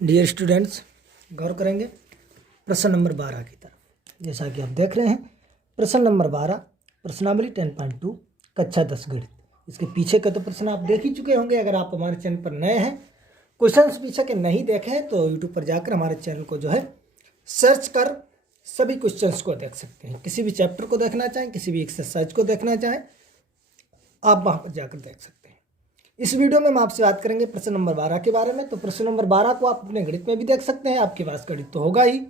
Dear students, गौर करेंगे प्रश्न number 12 की तरफ। जैसा कि आप देख रहे हैं, प्रश्न नंबर 12 प्रश्नावली 10.2 कक्षा 10 गणित। इसके पीछे के तो प्रश्न आप देख ही चुके होंगे। अगर आप हमारे चैनल पर नए हैं, क्वेश्चंस पीछे के नहीं देखे हैं, तो यूट्यूब पर जाकर हमारे चैनल को जो है सर्च कर सभी क्वेश्चंस को देख सकते हैं। किसी भी चैप्टर को देखना चाहें, किसी भी एक्सरसाइज को देखना चाहें, आप वहाँ पर जाकर देख सकते हैं। इस वीडियो में हम आपसे बात करेंगे प्रश्न नंबर 12 के बारे में। तो प्रश्न नंबर 12 को आप अपने गणित में भी देख सकते हैं, आपके पास गणित तो होगा ही,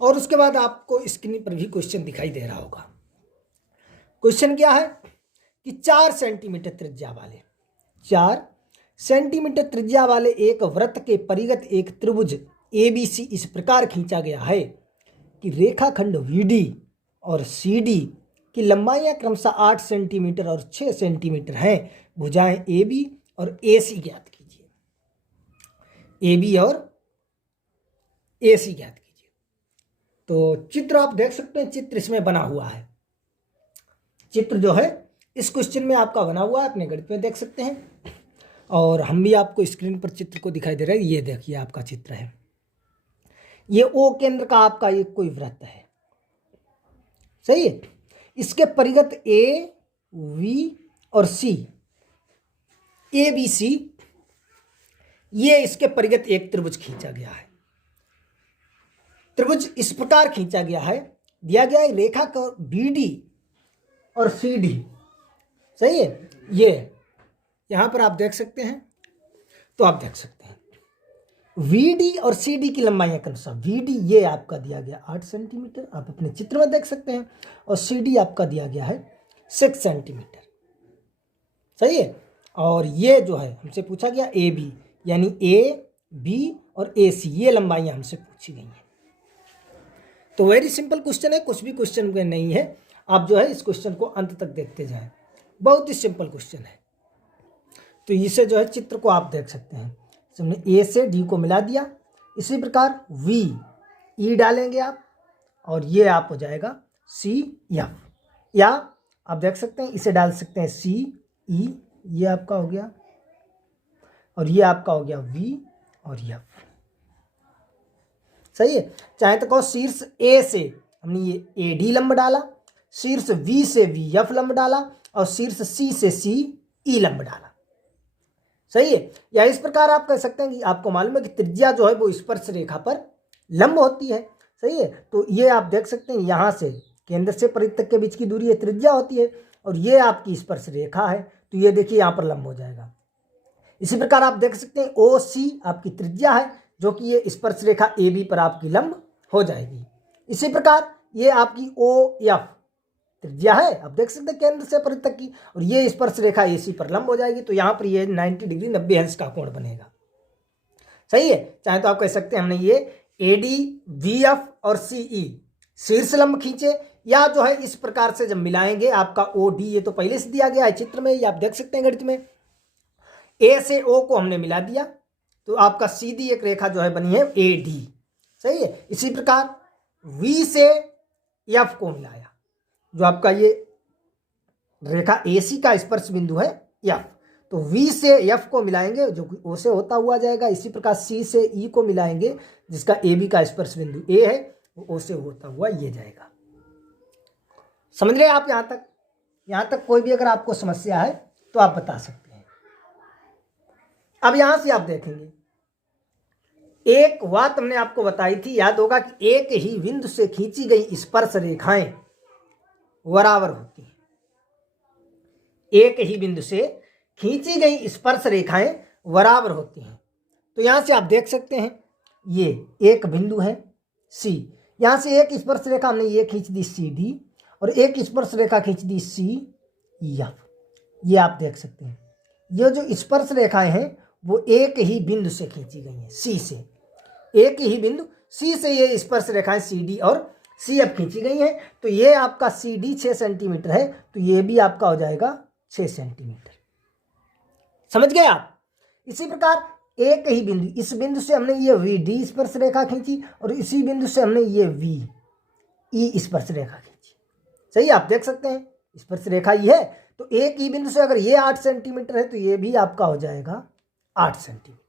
और उसके बाद आपको स्क्रीन पर भी क्वेश्चन दिखाई दे रहा होगा। क्वेश्चन क्या है कि 4 सेंटीमीटर त्रिज्या वाले एक वृत्त के परिगत एक त्रिभुज ABC इस प्रकार खींचा गया है कि रेखाखंड VD और CD की लंबाइयां क्रमशः 8 सेंटीमीटर और 6 सेंटीमीटर हैं। भुजाएं AB और AC ज्ञात कीजिए। AB और AC ज्ञात कीजिए। तो चित्र आप देख सकते हैं, चित्र इसमें बना हुआ है। चित्र जो है इस क्वेश्चन में आपका बना हुआ है, अपने गणित में देख सकते हैं, और हम भी आपको स्क्रीन पर चित्र को दिखाई दे रहा है। ये देखिए आपका चित्र है। ये O केंद्र का आपका एक कोई वृत्त है, सही है। इसके परिगत A, V और C, ABC, ये इसके परिगत एक त्रिभुज खींचा गया है। त्रिभुज इस प्रकार खींचा गया है, दिया गया है रेखा का BD और CD, सही है। ये यहां पर आप देख सकते हैं, तो आप देख सकते हैं VD और CD की लंबाइयां क्रमशः VD ये आपका दिया गया 8 सेंटीमीटर, आप अपने चित्र में देख सकते हैं, और CD आपका दिया गया है 6 सेंटीमीटर, सही है। और ये जो है हमसे पूछा गया AB, यानी A, B और AC, ये लंबाइयां हमसे पूछी गई हैं। तो वेरी सिंपल क्वेश्चन है, कुछ भी क्वेश्चन में नहीं है। आप जो है इस क्वेश्चन को अंत तक देखते जाएं, बहुत ही सिंपल क्वेश्चन है। तो इसे जो है चित्र को आप देख सकते हैं, हमने A से D को मिला दिया। इसी प्रकार V, E डालेंगे आप, और ये आप हो जाएगा C, F, या आप देख सकते हैं इसे डाल सकते हैं C, E, ये आपका हो गया, और ये आपका हो गया V और F, सही है। चाहे तो कहो शीर्ष A से हमने ये AD लंब डाला, शीर्ष V से VF लंब डाला, और शीर्ष C से CE लंब डाला, सही है। या इस प्रकार आप कह सकते हैं कि आपको मालूम है कि त्रिज्या जो है वो स्पर्श रेखा पर लंब होती है, सही है। तो ये आप देख सकते हैं, यहाँ से केंद्र से परिधि तक के बीच की दूरी ये त्रिज्या होती है, और ये आपकी स्पर्श रेखा है, तो ये देखिए यहाँ पर लंब हो जाएगा। इसी प्रकार आप देख सकते हैं OC आपकी त्रिज्या है, जो कि ये स्पर्श रेखा AB पर आपकी लंब हो जाएगी। इसी प्रकार ये आपकी OF त्रिज्या है, आप देख सकते हैं केंद्र से परिधि तक की, और ये स्पर्श रेखा AC पर लंब हो जाएगी। तो यहाँ पर ये 90 डिग्री 90 अंश का कोण बनेगा, सही है। चाहे तो आप कह सकते हैं हमने ये AD, VF और CE शीर्ष लंब खींचे, या जो है इस प्रकार से जब मिलाएंगे आपका OD, ये तो पहले से दिया गया है चित्र में, ये आप देख सकते हैं गणित में। A से O को हमने मिला दिया, तो आपका सीधी एक रेखा जो है बनी है AD, सही है। इसी प्रकार V से F को मिलाया, जो आपका ये रेखा AC का स्पर्श बिंदु है F, तो V से F को मिलाएंगे, जो कि O से होता हुआ जाएगा। इसी प्रकार C से E को मिलाएंगे, जिसका AB का स्पर्श बिंदु A है, वो O से होता हुआ ये जाएगा। समझ रहे आप यहाँ तक? यहाँ तक कोई भी अगर आपको समस्या है तो आप बता सकते हैं। अब यहां से आप देखेंगे, एक बात हमने आपको बताई थी, याद होगा कि एक ही बिंदु से खींची गई स्पर्श रेखाएं बराबर होती हैं। एक ही बिंदु से खींची गई स्पर्श रेखाएं बराबर होती हैं। तो यहां से आप देख सकते हैं, ये एक बिंदु है C, यहां से एक स्पर्श रेखा हमने ये खींच दी CD, और एक स्पर्श रेखा खींच दी CF। ये आप देख सकते हैं, ये जो स्पर्श रेखाएं हैं वो एक ही बिंदु से खींची गई हैं, C से। एक ही बिंदु C से ये स्पर्श रेखाएं CD और CF खींची गई हैं। तो ये आपका CD 6 सेंटीमीटर है, तो ये भी आपका हो जाएगा 6 सेंटीमीटर। समझ गए आप? इसी प्रकार एक ही बिंदु, इस बिंदु से हमने ये VD स्पर्श रेखा खींची, और इसी बिंदु से हमने ये VE स्पर्श रेखा खींची, सही। आप देख सकते हैं स्पर्श रेखा ये है, तो एक ही बिंदु से अगर ये 8 सेंटीमीटर है, तो ये भी आपका हो जाएगा 8 सेंटीमीटर।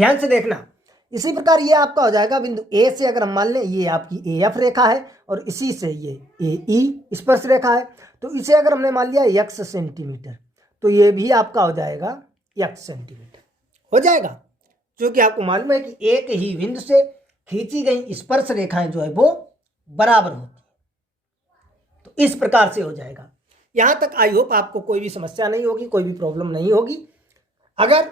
ध्यान से देखना। इसी प्रकार ये आपका हो जाएगा बिंदु ए से, अगर हम मान लें ये आपकी ए एफ रेखा है और इसी से ये ए ई स्पर्श रेखा है, तो इसे अगर हमने मान लिया x सेंटीमीटर, तो ये भी आपका हो जाएगा x सेंटीमीटर हो जाएगा, क्योंकि आपको मालूम है कि एक ही बिंदु से खींची गई स्पर्श रेखाएं जो है वो बराबर होती है। तो इस प्रकार से हो जाएगा। यहां तक आई होप आपको कोई भी समस्या नहीं होगी, कोई भी प्रॉब्लम नहीं होगी। अगर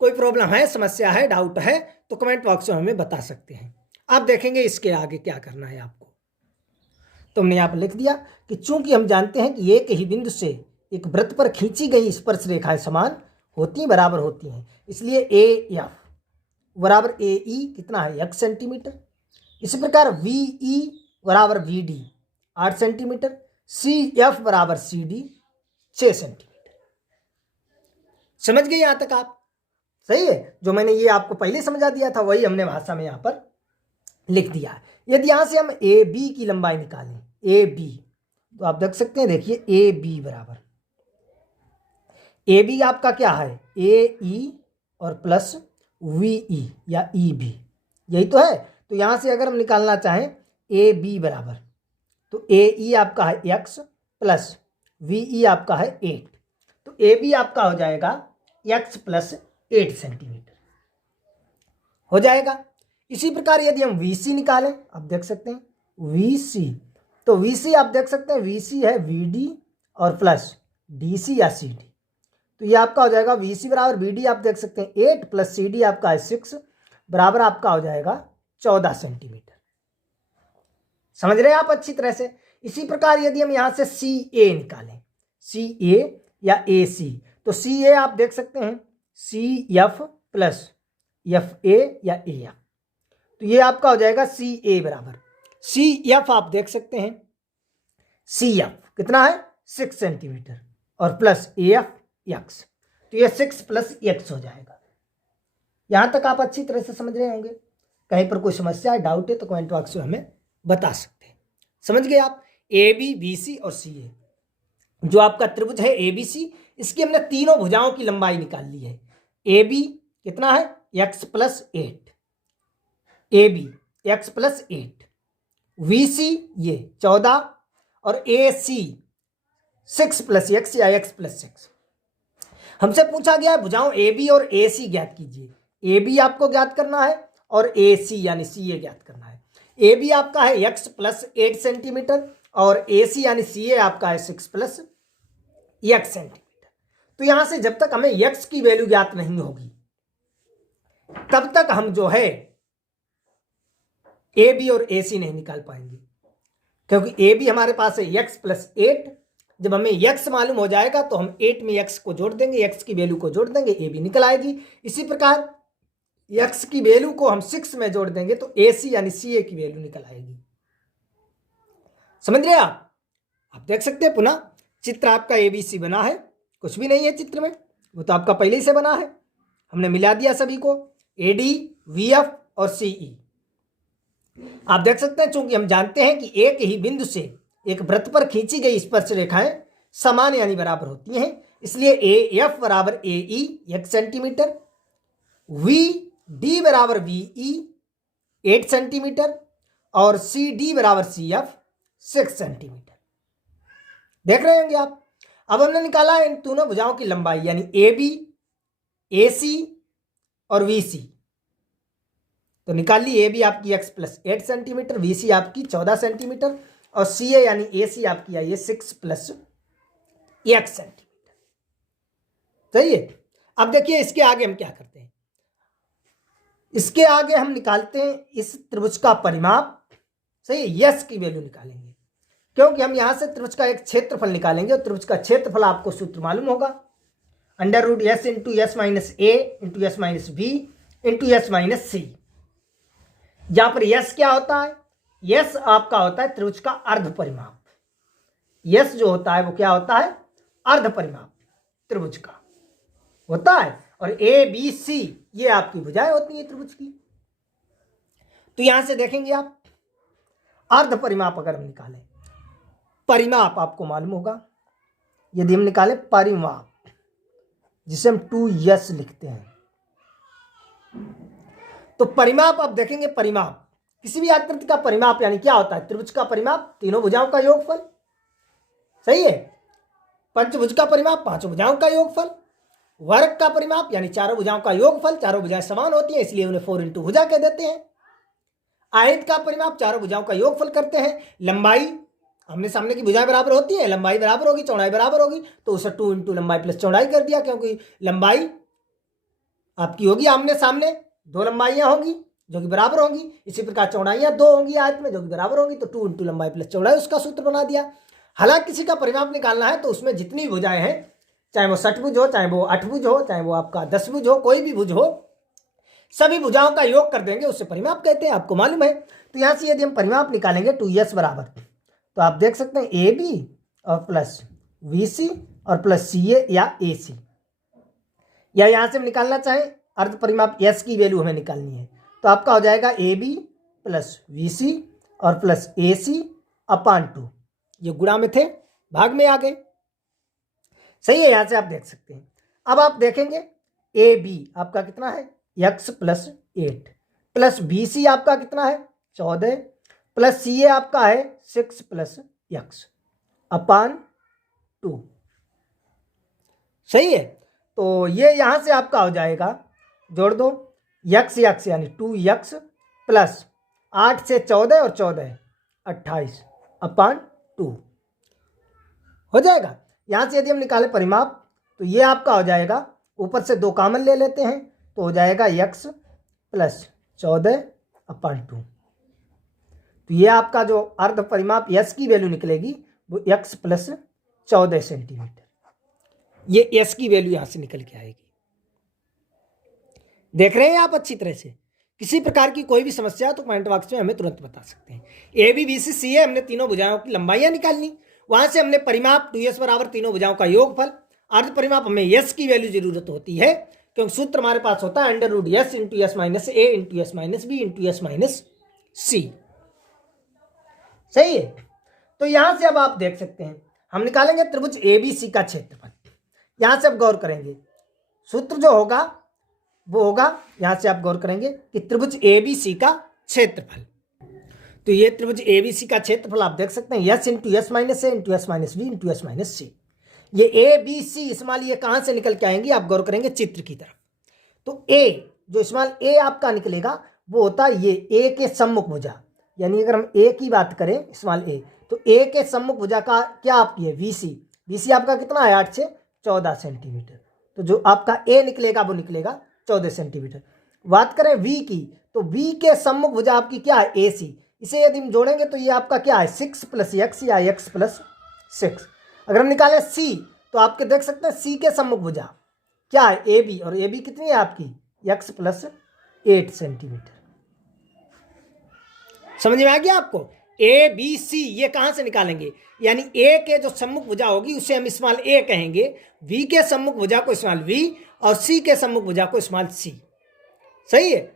कोई प्रॉब्लम है, समस्या है, डाउट है, तो कमेंट बॉक्स में हमें बता सकते हैं। आप देखेंगे इसके आगे क्या करना है आपको। तो हमने यहाँ पर लिख दिया कि चूंकि हम जानते हैं कि एक ही बिंदु से एक वृत्त पर खींची गई स्पर्श रेखाएं समान होती हैं, बराबर होती हैं, इसलिए ए एफ बराबर ए ई कितना है x सेंटीमीटर। इसी प्रकार वी ई बराबर V D 8 centimetre, C F बराबर सी डी 6 सेंटीमीटर। समझ गए यहां तक आप? सही है। जो मैंने ये आपको पहले समझा दिया था वही हमने भाषा में यहां पर लिख दिया है। यदि यहां से हम ए बी की लंबाई निकालें, ए बी, तो आप देख सकते हैं, देखिए ए बी बराबर, ए बी आपका क्या है, ए ई और प्लस वी ई या ई बी, यही तो है। तो यहां से अगर हम निकालना चाहें ए बी बराबर, तो ए ई आपका है x प्लस वी ई आपका है 8, तो ए बी आपका हो जाएगा x प्लस 8 सेंटीमीटर हो जाएगा। इसी प्रकार यदि हम वी सी निकालें, आप देख सकते हैं वी सी, तो वी सी आप देख सकते हैं वी सी है वी डी और प्लस डी सी या सी डी, तो ये आपका हो जाएगा वी सी बराबर वी डी, आप देख सकते हैं 8 प्लस सी डी आपका है 6 बराबर आपका हो जाएगा 14 सेंटीमीटर। समझ रहे हैं आप अच्छी तरह से। इसी प्रकार यदि हम यहां से सी ए निकालें, सी ए या ए सी, तो सी ए आप देख सकते हैं C F plus F A या ए एफ, तो ये आपका हो जाएगा सी ए बराबर सी एफ, आप देख सकते हैं सी एफ कितना है 6 सेंटीमीटर और प्लस ए एफ एक्स, तो ये 6 प्लस एक्स हो जाएगा। यहां तक आप अच्छी तरह से समझ रहे होंगे। कहीं पर कोई समस्या है, डाउट है, तो कमेंट बॉक्स में हमें बता सकते हैं। समझ गए आप? ए बी बी सी और सी ए, जो आपका त्रिभुज है ए बी सी, इसकी हमने तीनों भुजाओं की लंबाई निकाल ली है। ए बी कितना है x plus 8, A B x plus 8, B C ये 14 और ए सी 6 प्लस एक्स या x प्लस 6। हमसे पूछा गया है भुजाओं ए बी और ए सी ज्ञात कीजिए। ए बी आपको ज्ञात करना है और ए सी यानी सी ए ज्ञात करना है। ए बी आपका है x प्लस 8 सेंटीमीटर और ए सी यानी सी ए आपका है 6 प्लस x सेंटीमीटर। तो यहां से जब तक हमें x की वैल्यू ज्ञात नहीं होगी तब तक हम जो है ए बी और ए सी नहीं निकाल पाएंगे, क्योंकि ए बी हमारे पास है x प्लस 8। जब हमें x मालूम हो जाएगा तो हम 8 में x को जोड़ देंगे, x की वैल्यू को जोड़ देंगे, ए बी निकल आएगी। इसी प्रकार x की वैल्यू को हम 6 में जोड़ देंगे तो ए सी यानी सी ए की वैल्यू निकल आएगी। समझ रहे आप देख सकते हैं पुनः चित्र आपका ए बी सी बना है, कुछ भी नहीं है चित्र में, वो तो आपका पहले ही से बना है, हमने मिला दिया सभी को, ए डी वी एफ और सी ई। आप देख सकते हैं चूंकि हम जानते हैं कि एक ही बिंदु से एक वृत्त पर खींची गई स्पर्श रेखाएं समान यानी बराबर होती हैं, इसलिए ए एफ बराबर ए ई 1 सेंटीमीटर, वी डी बराबर वी ई 8 सेंटीमीटर और सी डी बराबर सी एफ 6 सेंटीमीटर। देख रहे होंगे आप। अब हमने निकाला है इन दोनों भुजाओं की लंबाई यानी ए बी, ए सी और वी सी। तो निकाल ली ए बी आपकी x प्लस 8 सेंटीमीटर, वी सी आपकी 14 सेंटीमीटर और सी ए यानी ए सी आपकी आई है 6 प्लस x सेंटीमीटर। सही है। अब देखिए इसके आगे हम क्या करते हैं, इसके आगे हम निकालते हैं इस त्रिभुज का परिमाप। सही है, यस की वैल्यू निकालेंगे, क्योंकि हम यहां से त्रिभुज का एक क्षेत्रफल निकालेंगे और त्रिभुज का क्षेत्रफल आपको सूत्र मालूम होगा, under root S into S minus A into S minus B into S minus C. यहां पर यस क्या होता है, यस आपका होता है त्रिभुज का अर्ध परिमाप। यस जो होता है वो क्या होता है, अर्ध परिमाप त्रिभुज का होता है। और ए बी सी ये आपकी भुजाएं होती हैं त्रिभुज की। तो यहां से देखेंगे आप अर्ध परिमाप अगर हम निकालें, परिमाप आपको मालूम होगा, यदि हम निकालें परिमाप जिसे हम 2s लिखते हैं, तो परिमाप आप देखेंगे, परिमाप किसी भी आकृति का परिमाप यानी क्या होता है? त्रिभुज का परिमाप तीनों भुजाओं का योगफल, सही है। पंचभुज का परिमाप पांचों भुजाओं का योगफल। वर्ग का परिमाप यानी चारों भुजाओं का योगफल, चारों भुजाएं समान होती हैं इसलिए उन्हें 4 इंटू भुजा कह देते हैं। आयत का परिमाप चारों भुजाओं का योगफल करते हैं। लंबाई आमने सामने की भुजाएं बराबर होती है, लंबाई बराबर होगी, चौड़ाई बराबर होगी, तो उसे 2 इंटू लंबाई प्लस चौड़ाई कर दिया, क्योंकि लंबाई आपकी होगी आमने सामने, 2 लंबाइयां होंगी जो कि बराबर होंगी। इसी प्रकार चौड़ाइयां 2 होंगी आयत में जो कि बराबर होंगी, तो 2 इंटू लंबाई प्लस चौड़ाई उसका सूत्र बना दिया। हालांकि किसी का परिमाप निकालना है तो उसमें जितनी भुजाएं हैं, चाहे वो षटभुज हो, चाहे वो अठभुज हो, चाहे वो आपका 10 भुज हो, कोई भी भुज हो, सभी भुजाओं का योग कर देंगे, उससे परिमाप कहते हैं, आपको मालूम है। तो यहां से यदि हम परिमाप निकालेंगे 2s बराबर, तो आप देख सकते हैं ए बी और प्लस VC और प्लस CA या AC, या यहां से हम निकालना चाहें अर्ध परिमाप S की वैल्यू हमें निकालनी है, तो आपका हो जाएगा AB प्लस VC और प्लस AC अपान 2। ये गुणा में थे, भाग में आ गए, सही है। यहां से आप देख सकते हैं। अब आप देखेंगे AB आपका कितना है x प्लस 8 प्लस BC आपका कितना है 14 प्लस CA आपका है 6 प्लस x अपान 2, सही है। तो ये यहां से आपका हो जाएगा, जोड़ दो, x यानी 2x प्लस 8 से 14 और 14 28 अपान 2 हो जाएगा। यहां से यदि हम निकालें परिमाप तो ये आपका हो जाएगा, ऊपर से 2 कॉमन ले लेते हैं तो हो जाएगा x प्लस 14 अपान 2। तो ये आपका जो अर्ध परिमाप s की वैल्यू निकलेगी वो x प्लस 14 सेंटीमीटर, ये s की वैल्यू यहां से निकल के आएगी। देख रहे हैं आप अच्छी तरह से। किसी प्रकार की कोई भी समस्या तो कमेंट बॉक्स में हमें तुरंत बता सकते हैं। ABBCCA हमने तीनों भुजाओं की लंबाइयां निकालनी, वहां से हमने परिमाप 2s बराबर तीनों भुजाओं का योगफल, अर्ध परिमाप हमें s की वैल्यू जरूरत होती है, क्योंकि सूत्र हमारे पास होता है √s into s minus a into s minus b into s minus c, सही है। तो यहां से अब आप देख सकते हैं हम निकालेंगे त्रिभुज ABC का क्षेत्रफल। यहां से अब गौर करेंगे, सूत्र जो होगा वो होगा, यहां से आप गौर करेंगे कि त्रिभुज ABC का क्षेत्रफल। तो ये त्रिभुज ABC का क्षेत्रफल आप देख सकते हैं s into s minus a into s minus b into s minus c। ये ABC इस्माल ये कहां से निकल के आएंगी, आप गौर करेंगे चित्र की तरफ। तो A जो इस्माल A आपका निकलेगा वो होता है ये A के सम्मुख भुजा, यानी अगर हम A की बात करें इस्माल A, तो A के सम्मुख भुजा का क्या आपकी है VC आपका कितना है 8 से 14 सेंटीमीटर। तो जो आपका A निकलेगा वो निकलेगा 14 सेंटीमीटर। बात करें V की, तो V के सम्मुख भुजा आपकी क्या है AC, इसे यदि हम जोड़ेंगे तो ये आपका क्या है 6 प्लस x या x प्लस 6। अगर हम निकालें C तो आपके देख सकते हैं C के सम्मुख भुजा क्या है AB, और AB कितनी है आपकी x प्लस 8 सेंटीमीटर। समझ में आ गया आपको? ABC ये कहां से निकालेंगे, यानी A के जो सम्मुख भुजा होगी उसे हम स्मॉल a कहेंगे, V के सम्मुख भुजा को स्मॉल v और C के सम्मुख भुजा को स्मॉल c, सही है।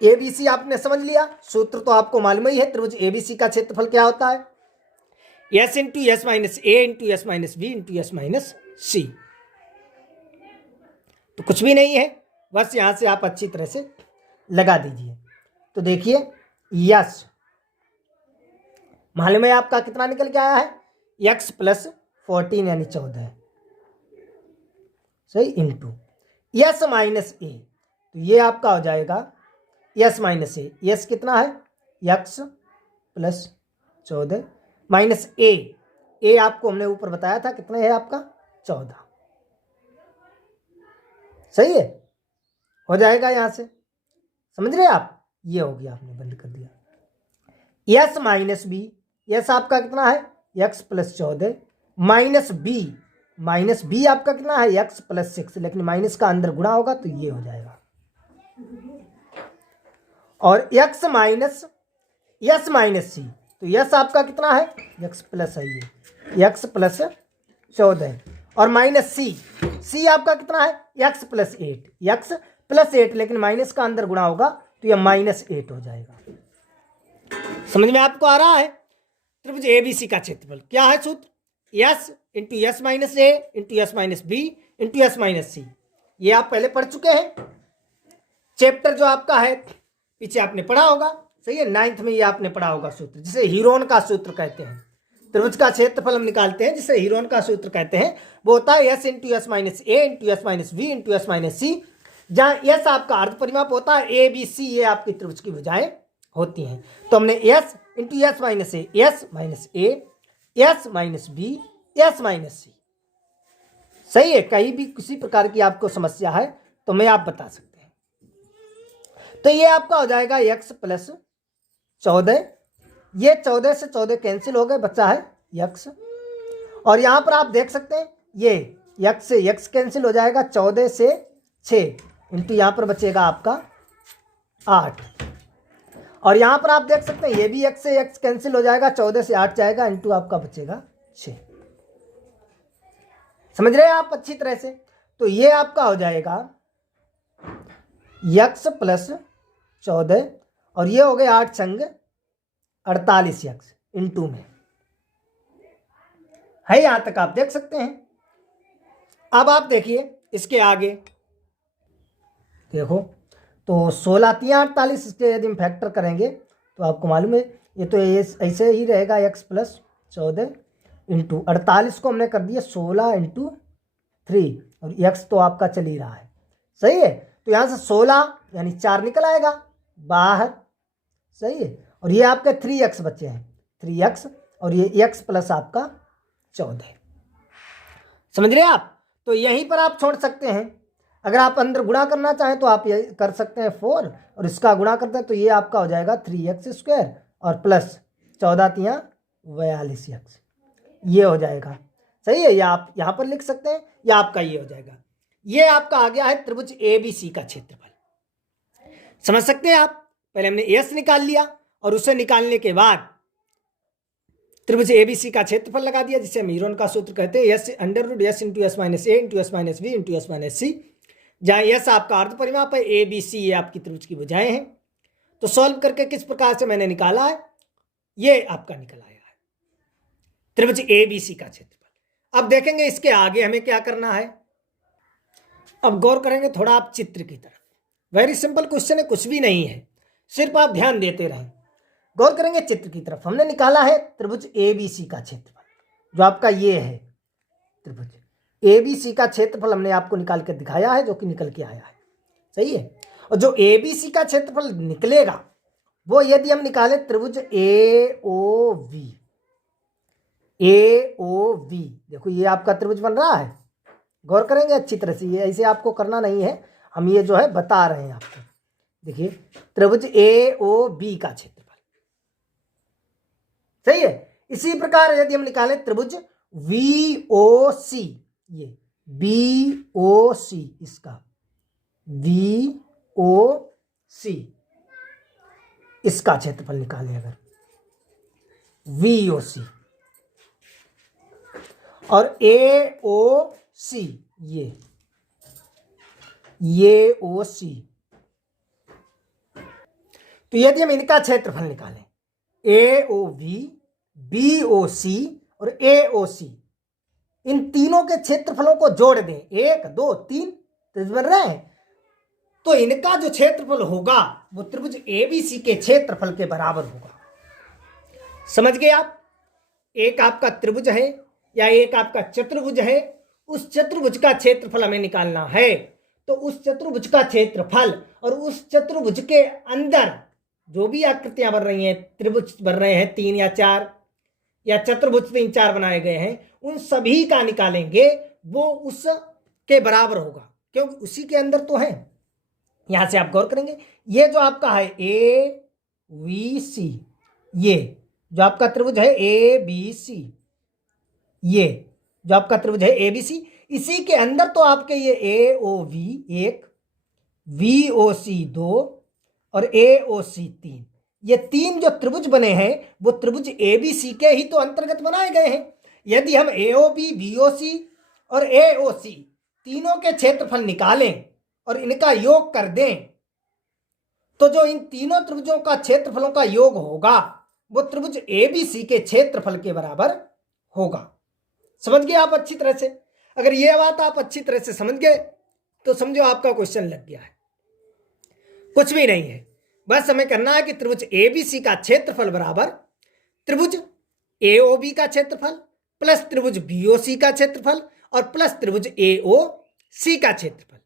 ABC आपने समझ लिया, सूत्र तो आपको मालूम ही है। त्रिभुज ABC का क्षेत्रफल क्या होता है s into s minus a into s minus b into s minus c। तो कुछ भी नहीं है, बस यहां से आप अच्छी तरह से लगा दीजिए। तो देखिए यस मालूम है आपका कितना निकल के आया है x प्लस 14 यानी 14, सही, इंटू s माइनस a, तो ये आपका हो जाएगा s माइनस a, s कितना है x प्लस 14 माइनस a आपको हमने ऊपर बताया था कितना है आपका 14, सही है, हो जाएगा। यहां से समझ रहे आप, ये हो गया, आपने बंद कर दिया। s माइनस b, s आपका कितना है x प्लस 14 माइनस b आपका कितना है x प्लस 6, लेकिन माइनस का अंदर गुणा होगा तो ये हो जाएगा, और x minus s minus c, तो s आपका कितना है x प्लस है ये x प्लस 14 और माइनस c आपका कितना है x प्लस 8 लेकिन माइनस का अंदर गुणा होगा तो यह माइनस 8 हो जाएगा। समझ में आपको आ रहा है? त्रिभुज ABC का क्षेत्रफल क्या है सूत्र s into s minus a into s minus b into s minus c, ये आप पहले पढ़ चुके हैं। चैप्टर जो आपका है पीछे आपने पढ़ा होगा, सही है, 9th में ये आपने पढ़ा होगा सूत्र, जिसे हीरोन का सूत्र कहते हैं। त्रिभुज का क्षेत्रफल हम निकालते हैं जिसे हीरोन का सूत्र कहते हैं, वो होता है S into S minus A into S minus B into S minus C, जहां एस आपका अर्ध परिमाप होता है, ए बी सी ये आपकी त्रिभुज की भुजाएं होती हैं। तो हमने S into S minus A, S minus A, S minus B, S minus C, सही है। कहीं भी किसी प्रकार की आपको समस्या है तो मैं आप बता सकते हैं। तो ये आपका हो जाएगा x प्लस 14, ये 14 से 14 कैंसिल हो गए, बचा है x। और यहां पर आप देख सकते हैं ये x से x कैंसिल हो जाएगा, 14 से 6 इंटू यहां पर बचेगा आपका 8। और यहां पर आप देख सकते हैं ये भी x से x कैंसिल हो जाएगा, 14 से 8 जाएगा इंटू आपका बचेगा 6। समझ रहे हैं आप अच्छी तरह से। तो ये आपका हो जाएगा x प्लस 14 और ये हो गए 8 संग 48x इंटू में है, यहां तक आप देख सकते हैं। अब आप देखिए इसके आगे देखो, तो 16 3 48, इसके यदि हम फैक्टर करेंगे तो आपको मालूम है ये तो ऐसे ही रहेगा, x प्लस 14 इंटू 48 को हमने कर दिया 16 इंटू 3 और x तो आपका चल ही रहा है, सही है। तो यहाँ से 16 यानी 4 निकल आएगा बाहर, सही है। और ये आपके 3x बचे हैं, 3x और ये x प्लस आपका 14, समझ रहे आप। तो यहीं पर आप छोड़ सकते हैं। अगर आप अंदर गुणा करना चाहें तो आप ये कर सकते हैं 4 और इसका गुणा करते हैं तो ये आपका हो जाएगा 3x स्क्वायर और प्लस 14 3 42x, ये हो जाएगा, सही है। या आप यहाँ पर लिख सकते हैं या आपका ये हो जाएगा। ये आपका आ गया है त्रिभुज ABC का क्षेत्रफल, समझ सकते हैं आप। पहले हमने एस निकाल लिया और उसे निकालने के बाद त्रिभुज ABC का क्षेत्रफल लगा दिया, जिसे हम हीरोन का सूत्र कहते हैं, S under root S into S minus A into S minus B into S minus C, जहाँ एस आपका अर्ध परिमाप है, ABC ये आपकी त्रिभुज की भुजाएं हैं। तो सॉल्व करके किस प्रकार से मैंने निकाला है, ये आपका निकल आया है त्रिभुज ABC का क्षेत्रफल। अब देखेंगे इसके आगे हमें क्या करना है। अब गौर करेंगे थोड़ा आप चित्र की तरफ। वेरी सिंपल क्वेश्चन है, कुछ भी नहीं है, सिर्फ आप ध्यान देते रहें। गौर करेंगे चित्र की तरफ। हमने निकाला है त्रिभुज ABC का क्षेत्रफल, जो आपका ये है त्रिभुज ABC का क्षेत्रफल हमने आपको निकाल के दिखाया है, जो कि निकल के आया है, सही है। और जो ABC का क्षेत्रफल निकलेगा वो यदि हम निकाले त्रिभुज AOV, देखो ये आपका त्रिभुज बन रहा है। गौर करेंगे अच्छी तरह से, ये ऐसे आपको करना नहीं है, हम ये जो है बता रहे हैं आपको। देखिए त्रिभुज AOB का क्षेत्रफल, सही है। इसी प्रकार यदि हम निकालें त्रिभुज VOC, ये BOC, इसका VOC इसका क्षेत्रफल निकालें अगर VOC, और AOC ये OC, तो यदि हम इनका क्षेत्रफल निकालें AOV, BOC और AOC, इन तीनों के क्षेत्रफलों को जोड़ दें, 1 2 3 त्रिभुज बन रहे हैं, तो इनका जो क्षेत्रफल होगा वो त्रिभुज ABC के क्षेत्रफल के बराबर होगा। समझ गए आप। एक आपका त्रिभुज है या एक आपका चतुर्भुज है, उस चतुर्भुज का क्षेत्रफल हमें निकालना है। तो उस चतुर्भुज का क्षेत्रफल और उस चतुर्भुज के अंदर जो भी आकृतियां बन रही हैं, त्रिभुज बन रहे हैं 3 या 4 या चतुर्भुज 3 4 बनाए गए हैं, उन सभी का निकालेंगे, वो उस के बराबर होगा, क्योंकि उसी के अंदर तो है। यहां से आप गौर करेंगे, ये जो आपका है AVC, ये जो आपका त्रिभुज है ABC, ये जो आपका त्रिभुज है ABC, इसी के अंदर तो आपके ये AOV 1, VOC 2 और AOC 3, ये 3 जो त्रिभुज बने हैं वो त्रिभुज ABC के ही तो अंतर्गत बनाए गए हैं। यदि हम AOB, BOC और AOC तीनों के क्षेत्रफल निकालें और इनका योग कर दें, तो जो इन तीनों त्रिभुजों का क्षेत्रफलों का योग होगा वो त्रिभुज ABC के क्षेत्रफल के बराबर होगा। समझ गए आप अच्छी तरह से। अगर ये बात आप अच्छी तरह से समझ गए तो समझो आपका क्वेश्चन लग गया है। कुछ भी नहीं है। बस हमें करना है कि त्रिभुज ABC का क्षेत्रफल बराबर त्रिभुज AOB का क्षेत्रफल प्लस त्रिभुज BOC का क्षेत्रफल और प्लस त्रिभुज AOC का क्षेत्रफल।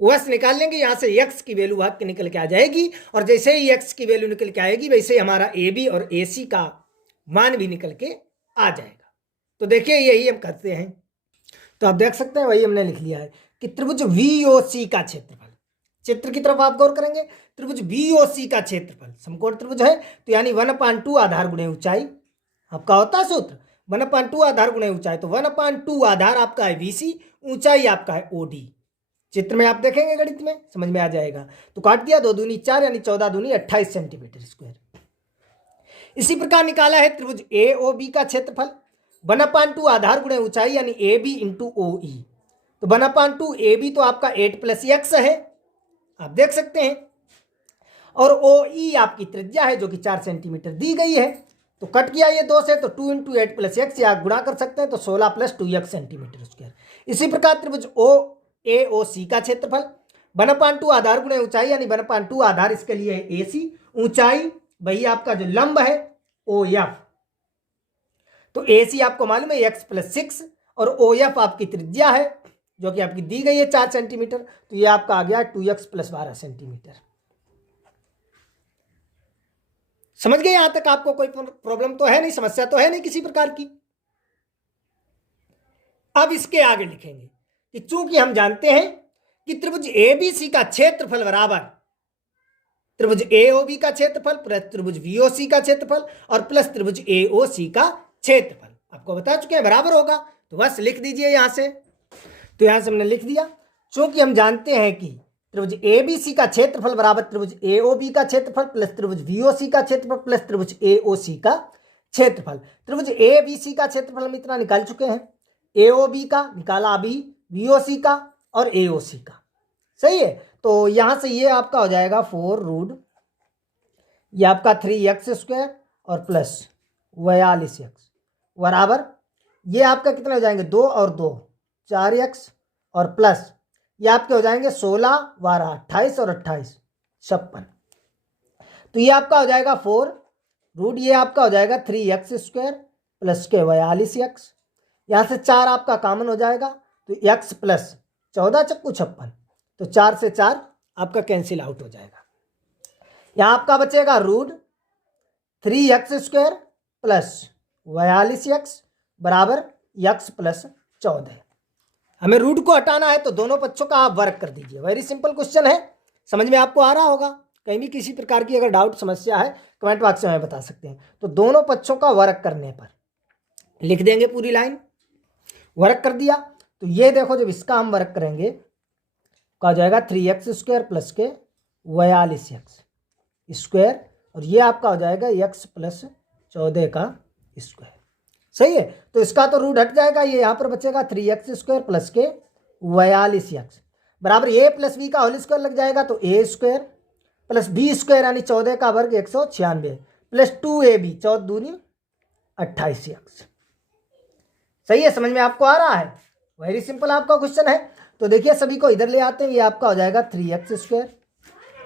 बस निकाल लेंगे, यहां से x की वैल्यू भाग के निकल के आ जाएगी और जैसे ही x की वैल्यू निकल के आएगी वैसे ही हमारा AB और AC का मान भी निकल के आ जाएगा। तो देखिए यही हम करते हैं। तो आप देख सकते हैं वही हमने लिख लिया है कि त्रिभुज VOC का क्षेत्रफल, चित्र की तरफ आप गौर करेंगे, त्रिभुज VOC का क्षेत्रफल समकोण त्रिभुज है तो यानी 1/2 आधार गुणे ऊंचाई आपका होता है सूत्र 1/2 आधार गुणे ऊंचाई। तो 1/2 आधार आपका है BC, ऊंचाई आपका है OD। चित्र में आप देखेंगे गणित में समझ में आ जाएगा। तो काट दिया, 2 दूनी 4 यानी 14 दूनी 28 सेंटीमीटर स्क्वायर। इसी प्रकार निकाला है त्रिभुज AOB का क्षेत्रफल 1/2 आधार गुणे ऊंचाई यानी AB इंटू OE। तो 1/2 AB तो आपका 8 + x है, आप देख सकते हैं, और OE आपकी त्रिज्या है जो कि 4 सेंटीमीटर दी गई है। तो कट किया ये 2 से, तो 2 × 8 + x या गुणा कर सकते हैं तो 16 + 2x सेंटीमीटर स्क्वायर। इसी प्रकार त्रिभुज AOC का क्षेत्रफल 1/2 आधार गुणे ऊंचाई यानी 1/2 आधार इसके लिए है AC, ऊंचाई वही आपका जो लंब है OF। तो AC आपको मालूम है x + 6 और OF आपकी त्रिज्या है जो कि आपकी दी गई है 4 सेंटीमीटर। तो ये आपका आ गया 2x + 12 सेंटीमीटर। समझ गए? यहां तक आपको कोई प्रॉब्लम तो है नहीं, समस्या तो है नहीं किसी प्रकार की। अब इसके आगे लिखेंगे कि चूंकि हम जानते हैं कि त्रिभुज ABC का क्षेत्रफल बराबर त्रिभुज AOB का क्षेत्रफल प्लस त्रिभुज VOC का क्षेत्रफल और प्लस त्रिभुज AOC का क्षेत्रफल, आपको बता चुके हैं बराबर होगा। तो बस लिख दीजिए यहां से। तो यहां से हमने लिख दिया, चूंकि हम जानते हैं कि त्रिभुज ABC का क्षेत्रफल बराबर त्रिभुज AOB का क्षेत्रफल प्लस त्रिभुज VOC का क्षेत्रफल प्लस त्रिभुज AOC का क्षेत्रफल। त्रिभुज ABC का क्षेत्रफल हम इतना निकाल चुके हैं, AOB का निकाला अभी, VOC का और AOC का, सही है। तो यहां से ये आपका हो जाएगा 4√, ये आपका 3x² और प्लस 42x बराबर ये आपका कितने हो जाएंगे 2 और 2 4x और प्लस ये आपके हो जाएंगे 16 12 28 और 28 56। तो ये आपका हो जाएगा 4√, ये आपका हो जाएगा 3x² प्लस के 42x, यहाँ से 4 आपका कॉमन हो जाएगा तो x प्लस 14 चक्कू 56, तो 4 से 4 आपका कैंसिल आउट हो जाएगा। यहाँ आपका बचेगा √3x² प्लस 42x बराबर x प्लस 14। हमें रूट को हटाना है तो दोनों पक्षों का आप वर्क कर दीजिए। वेरी सिंपल क्वेश्चन है, समझ में आपको आ रहा होगा। कहीं भी किसी प्रकार की अगर डाउट समस्या है कमेंट बॉक्स में हमें बता सकते हैं। तो दोनों पक्षों का वर्क करने पर लिख देंगे पूरी लाइन, वर्क कर दिया। तो ये देखो जब इसका हम वर्क करेंगे तो आ जाएगा 3x² प्लस के 42x स्क्वायर और ये आपका हो जाएगा x प्लस 14 का स्क्वायर, सही है। तो इसका तो रूट हट जाएगा, ये यहाँ पर बचेगा 3x² प्लस के 42x बराबर a प्लस b का होल स्क्वायर लग जाएगा तो a² प्लस b² यानी 14 का वर्ग 196 प्लस 2ab 14 दूनी 28x, सही है। समझ में आपको आ रहा है? वेरी सिंपल आपका क्वेश्चन है। तो देखिए सभी को इधर ले आते हैं, ये आपका हो जाएगा 3x²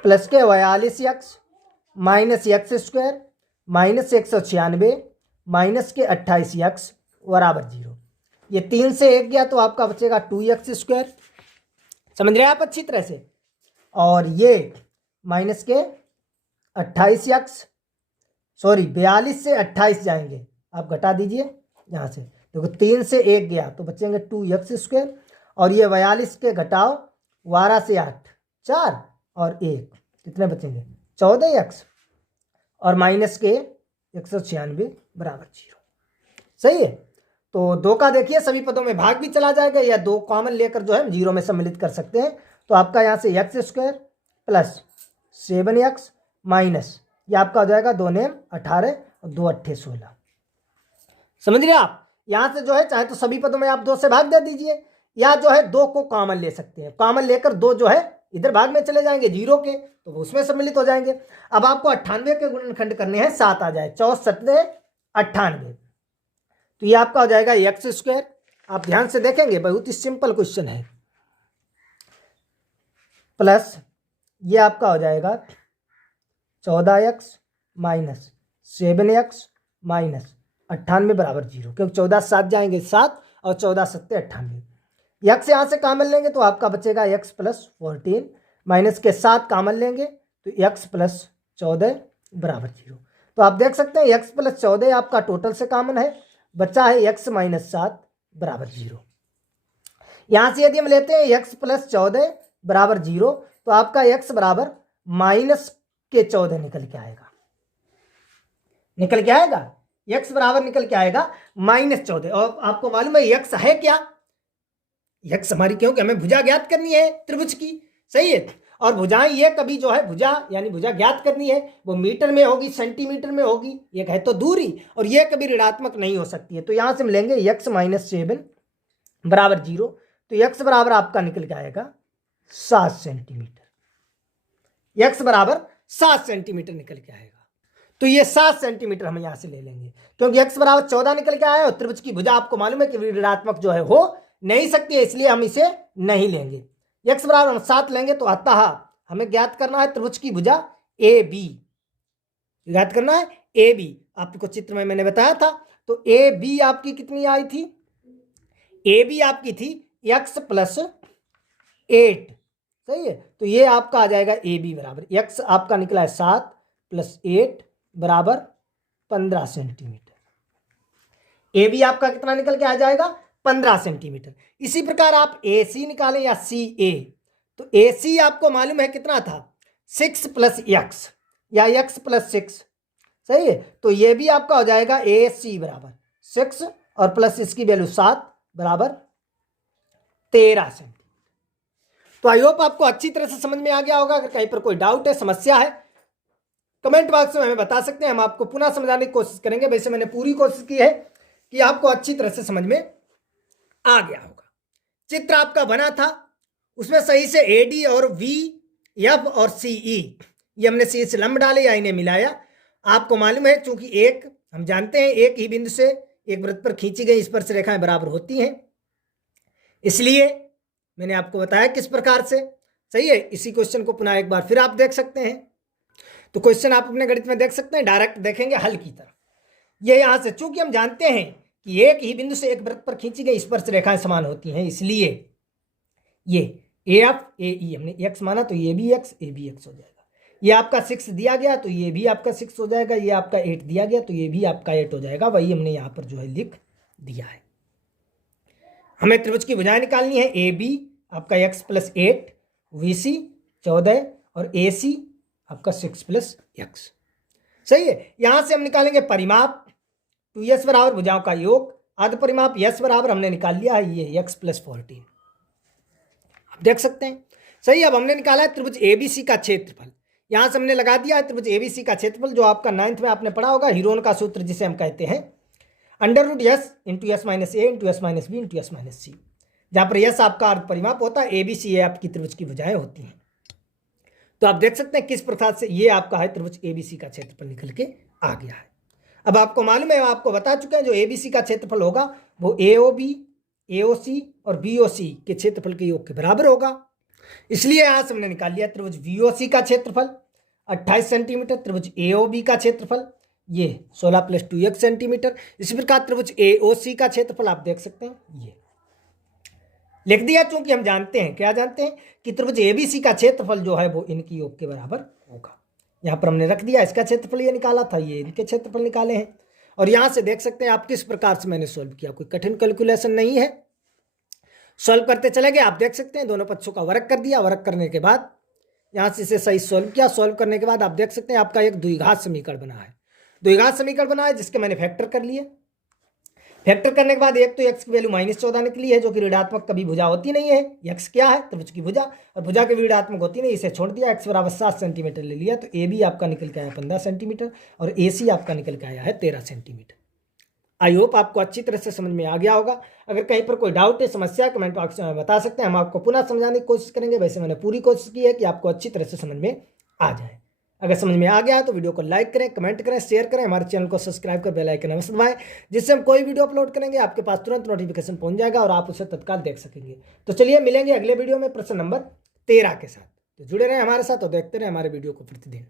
प्लस के 42x minus x² minus 196 minus के 28x बराबर 0। ये 3 से 1 गया तो आपका बचेगा 2x², समझ रहे हैं आप अच्छी तरह से। और ये माइनस के 28x 42 से 28 जाएंगे, आप घटा दीजिए यहाँ से, देखो 3 से 1 गया तो बचेंगे 2x² और ये 42 के घटाओ 12 से 8 4 और 1 कितने बचेंगे 14x और माइनस के 196 बराबर 0, सही है। तो 2 का देखिए सभी पदों में भाग भी चला जाएगा या 2 कॉमन लेकर जो है 0 में सम्मिलित कर सकते हैं। तो आपका यहाँ से x² प्लस 7x माइनस ये आपका हो जाएगा 2 ने 18 और 2 8 16, समझ रहे आप। यहाँ से जो है चाहे तो सभी पदों में आप 2 से भाग दे दीजिए या जो है 2 को कॉमन ले सकते हैं, कॉमन लेकर 2 जो है इधर भाग में चले जाएंगे 0 के तो उसमें सम्मिलित हो जाएंगे। अब आपको 98 के गुणनखंड करने हैं, 7 आ जाए 4 7 98, तो ये आपका हो जाएगा x²। आप ध्यान से देखेंगे बहुत ही सिंपल क्वेश्चन है, प्लस ये आपका हो जाएगा 14x माइनस 7x माइनस 98 बराबर 0, क्योंकि 14 7 जाएंगे 7 और 14 7 98। x यहाँ से कामन लेंगे तो आपका बचेगा x प्लस 14 माइनस के 7 कामन लेंगे तो x प्लस 14 बराबर 0। तो आप देख सकते हैं x प्लस 14 आपका टोटल से कामन है, बचा है x माइनस 7 बराबर 0। यहाँ से यदि हम लेते हैं x प्लस 14 बराबर 0 तो आपका x बराबर माइनस के 14 निकल के आएगा, निकल के आएगा x बराबर निकल के आएगा माइनस 14। और आपको मालूम है x है क्या, x हमारी, क्योंकि हमें भुजा ज्ञात करनी है त्रिभुज की, सही है। और भुजाएं ये कभी जो है भुजा यानी भुजा ज्ञात करनी है वो मीटर में होगी, सेंटीमीटर में होगी, ये है तो दूरी, और ये कभी ऋणात्मक नहीं हो सकती है। तो यहां से हम लेंगे x माइनस 7 बराबर 0, तो x बराबर आपका निकल के आएगा 7 सेंटीमीटर, x बराबर 7 सेंटीमीटर निकल के आएगा। तो ये 7 सेंटीमीटर हम यहां से ले लेंगे, क्योंकि x बराबर 14 निकल के आया और त्रिभुज की भुजा आपको मालूम है कि ऋणात्मक जो है हो नहीं सकती है, इसलिए हम इसे नहीं लेंगे। x बराबर हम 7 लेंगे तो अतः हमें ज्ञात करना है त्रिभुज की भुजा ए बी, ज्ञात करना है ए बी। आपको चित्र में मैंने बताया था। तो ए बी आपकी कितनी आई थी, ए बी आपकी थी x प्लस 8, सही है। तो ये आपका आ जाएगा ए बी बराबर x आपका निकला है 7 प्लस 8 बराबर 15 सेंटीमीटर। ए बी आपका कितना निकल के आ जाएगा 15 सेंटीमीटर। इसी प्रकार आप ए सी निकालें या सी ए, तो ए सी आपको मालूम है कितना था 6 प्लस x या x प्लस 6, सही है। तो ये भी आपका हो जाएगा ए सी बराबर 6 और प्लस इसकी वैल्यू 7 बराबर 13 सेंटीमीटर। तो आई होप आपको अच्छी तरह से समझ में आ गया होगा। अगर कहीं पर कोई डाउट है, समस्या है, कमेंट बॉक्स में हमें बता सकते हैं, हम आपको पुनः समझाने की कोशिश करेंगे। वैसे मैंने पूरी कोशिश की है कि आपको अच्छी तरह से समझ में आ गया होगा। चित्र आपका बना था, उसमें सही से AD और V, F और CE ये हमने शीर्ष लंब डाले या इन्हें मिलाया। आपको मालूम है चूंकि एक हम जानते हैं एक ही बिंदु से एक वृत्त पर खींची गई स्पर्श रेखाएं बराबर होती हैं, इसलिए मैंने आपको बताया किस प्रकार से, सही है। इसी क्वेश्चन को पुनः एक बार फिर आप देख सकते हैं। तो क्वेश्चन आप अपने गणित में देख सकते हैं, डायरेक्ट देखेंगे हल की तरफ। ये यहां से चूंकि हम जानते हैं कि एक ही बिंदु से एक वृत्त पर खींची गई स्पर्श रेखाएं समान होती हैं, इसलिए ये AF AE हमने x माना तो ये भी x ए भी x हो जाएगा। ये आपका 6 दिया गया तो ये भी आपका 6 हो जाएगा, ये आपका 8 दिया गया तो ये भी आपका 8 हो जाएगा। वही हमने यहाँ पर जो है लिख दिया है। हमें त्रिभुज की भुजाएं निकालनी है। AB आपका x प्लस 8, VC 14 और AC आपका 6 प्लस x, सही है। यहां से हम निकालेंगे परिमाप 2s बराबर भुजाओं का योग, अर्ध परिमाप s बराबर हमने निकाल लिया है ये x प्लस 14, आप देख सकते हैं, सही। अब हमने निकाला है त्रिभुज ABC का क्षेत्रफल, यहां से हमने लगा दिया है त्रिभुज ABC का क्षेत्रफल, जो आपका 9th में आपने पढ़ा होगा, हीरोन का सूत्र जिसे हम कहते हैं √s into s minus A into s minus B into s minus C, जहां पर यस आपका अर्ध परिमाप होता है, ABC ये आपकी त्रिभुज की भुजाएं होती हैं। तो आप देख सकते हैं किस प्रकार से ये आपका है त्रिभुज ABC का क्षेत्रफल निकल के आ गया है। अब आपको मालूम है, आपको बता चुके हैं, जो ABC का क्षेत्रफल होगा वो AOB, AOC और BOC के क्षेत्रफल के योग के बराबर होगा। इसलिए यहां से हमने निकाल लिया त्रिभुज VOC का क्षेत्रफल 28 सेंटीमीटर, त्रिभुज AOB का क्षेत्रफल ये 16 प्लस 2x सेंटीमीटर। इसी प्रकार त्रिभुज AOC का क्षेत्रफल आप देख सकते हैं, ये लिख दिया, चूंकि हम जानते हैं, क्या जानते हैं कि त्रिभुज ABC का क्षेत्रफल जो है वो इनकी योग के बराबर होगा। यहां पर हमने रख दिया, इसका क्षेत्रफल ये निकाला था, ये इनके क्षेत्रफल निकाले हैं। और यहां से देख सकते हैं आप किस प्रकार से मैंने सॉल्व किया, कोई कठिन कैलकुलेशन नहीं है, सॉल्व करते चले गए। आप देख सकते हैं दोनों पक्षों का वर्ग कर दिया, वर्ग करने के बाद यहां से इसे सही सॉल्व किया। सॉल्व करने के बाद आप देख सकते हैं आपका एक द्विघात समीकरण बना है, द्विघात समीकरण बना है जिसके मैंने फैक्टर कर लिए। फैक्टर करने के बाद एक तो x की वैल्यू -14 निकली है, जो कि ऋणात्मक कभी भुजा होती नहीं है। x क्या है, त्रिभुज की भुजा, और भुजा की ऋणात्मक होती नहीं, इसे छोड़ दिया। x बराबर 7 सेंटीमीटर ले लिया, तो AB आपका निकल के आया 15 सेंटीमीटर और AC आपका निकल के आया है 13 सेंटीमीटर। आई होप आपको अच्छी तरह से समझ में आ गया होगा। अगर कहीं पर कोई डाउट है, समस्या, कमेंट बॉक्स में बता सकते हैं, हम आपको पुनः समझाने की कोशिश करेंगे। वैसे मैंने पूरी कोशिश की है कि आपको अच्छी तरह से समझ में आ जाए। अगर समझ में आ गया है तो वीडियो को लाइक करें, कमेंट करें, शेयर करें, हमारे चैनल को सब्सक्राइब कर बेल आइकन अवश्य दबाएं, जिससे हम कोई वीडियो अपलोड करेंगे आपके पास तुरंत नोटिफिकेशन पहुंच जाएगा और आप उसे तत्काल देख सकेंगे। तो चलिए मिलेंगे अगले वीडियो में प्रश्न नंबर 13 के साथ। तो जुड़े रहें हमारे साथ और देखते रहें हमारे वीडियो को प्रतिदिन।